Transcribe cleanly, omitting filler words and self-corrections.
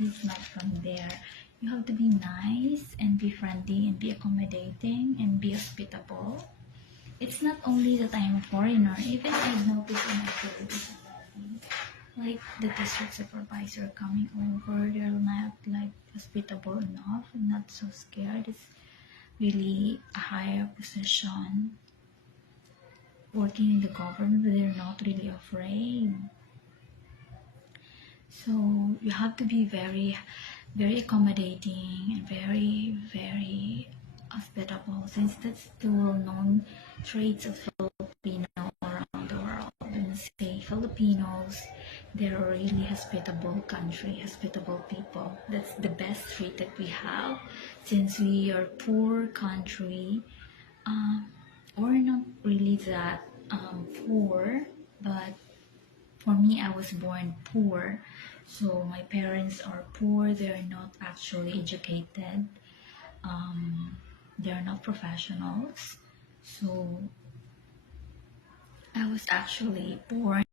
he's not from there. You have to be nice and be friendly and be accommodating and be hospitable. It's not only that I'm a foreigner, even I notice in my Philippines, like the district supervisor coming over, they're not like hospitable enough and not so scared. It's really a higher position working in the government, but they're not really afraid. So you have to be very, very accommodating and very, very hospitable, since that's the well-known traits of Filipino around the world. When you say Filipinos, they're a really hospitable country, hospitable people. That's the best trait that we have, since we are a poor country. We're not really that poor, but for me, I was born poor. So my parents are poor. They're not actually educated. They're not professionals. So I was actually born